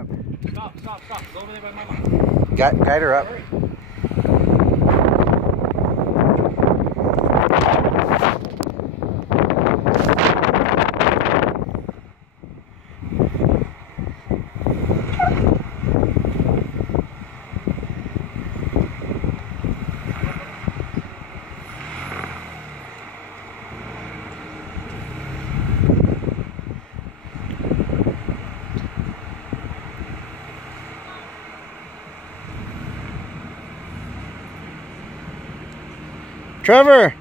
up. Stop. Go over there by Mama. Guide her up. Hurry. Trevor,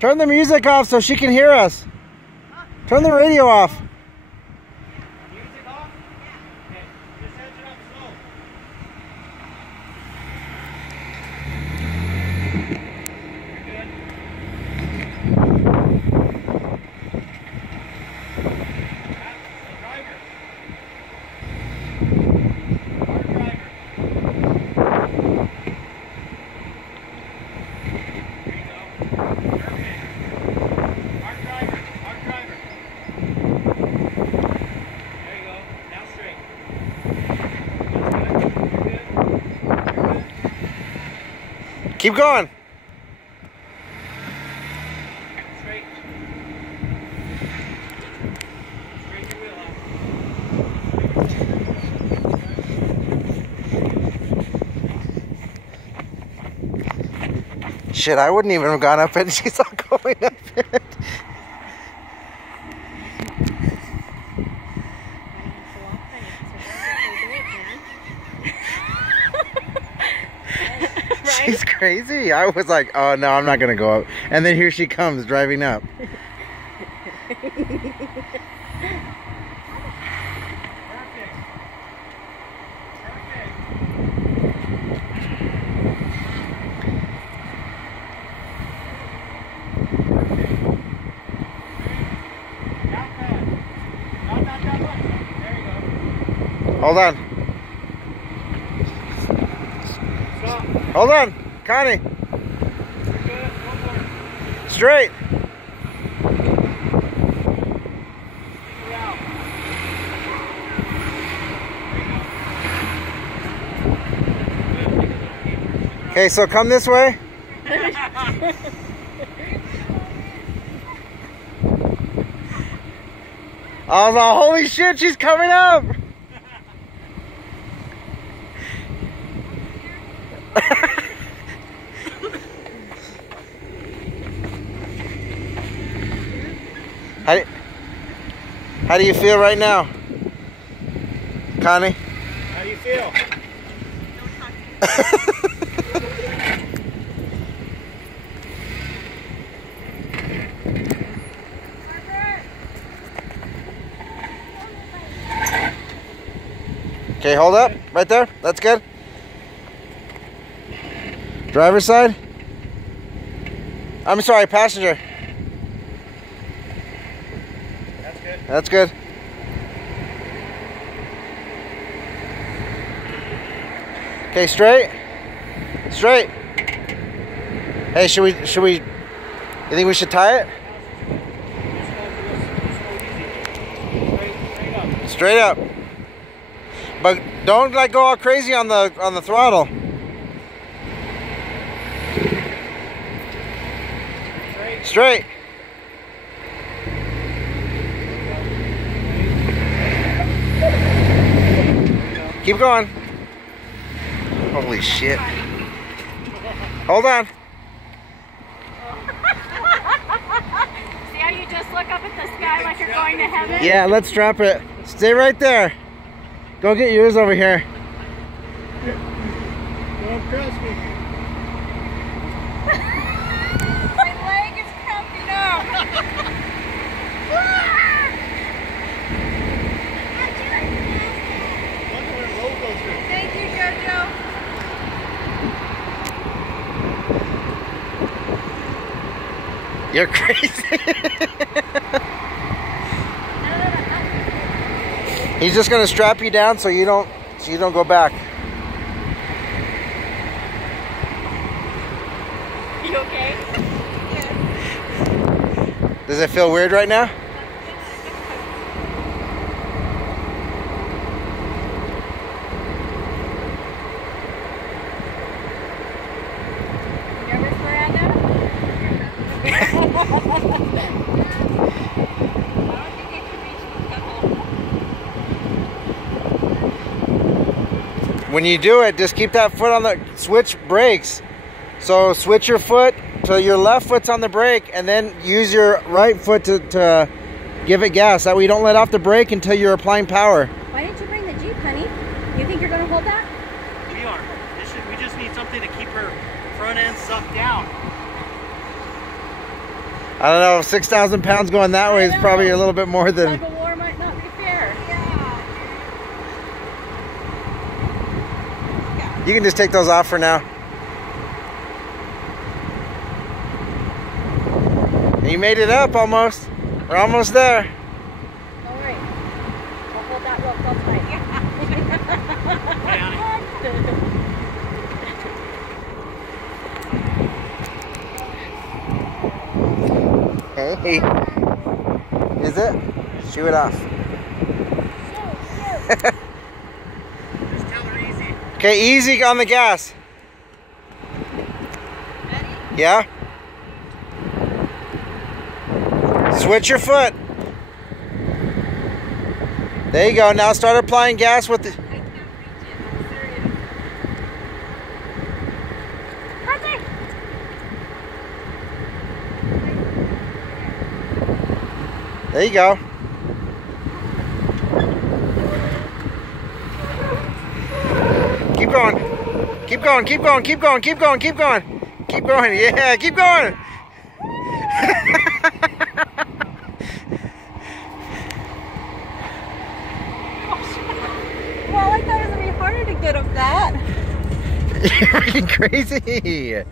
turn the music off so she can hear us. Turn the radio off. Music off? Yeah. Okay. Just edge it up slow. You're good. The driver. Our driver. Keep going. Straight. Straight your wheel up. Shit, I wouldn't even have gone up it. She's all going up it. She's crazy. I was like, oh no, I'm not gonna go up. And then here she comes driving up. Hold on. Stop. Hold on, Connie. Good. Go for it. Straight. Figure out. Okay, so come this way. Oh no, holy shit, she's coming up. How do you feel right now, Connie? How do you feel? Okay, hold up, right there. That's good. Driver's side. I'm sorry, passenger. That's good. That's good. Okay, straight. Straight. Hey, should we, you think we should tie it? Straight up. But don't like go all crazy on the throttle. Straight. Keep going. Holy shit. Hold on. See how you just look up at the sky like you're going to heaven? Yeah, let's drop it. Stay right there. Go get yours over here. Don't cross me. My leg is cramping up. Thank you, Jojo. You're crazy. He's just gonna strap you down so you don't go back. You okay? Does it feel weird right now? When you do it, just keep that foot on the switch brakes. So switch your foot so your left foot's on the brake, and then use your right foot to give it gas. That way you don't let off the brake until you're applying power. Why didn't you bring the Jeep, honey? You think you're going to hold that? We are. We just need something to keep her front end sucked down. I don't know, 6,000 pounds going that way is probably a little bit more than... Tug of war might not be fair. Yeah. You can just take those off for now. You made it up almost. We're almost there. Don't worry. We'll hold that rope real tight. Hey, honey. Hey. Is it? Shoo it off. Just tell her easy. Okay, easy on the gas. Ready? Yeah? Switch your foot. There you go. Now start applying gas with the... I can't reach it. I'm serious. There you go. Keep going. Keep going, keep going, keep going, keep going, keep going. Keep going. Yeah, keep going. Well, I thought it was going to be harder to get up that. You're freaking crazy.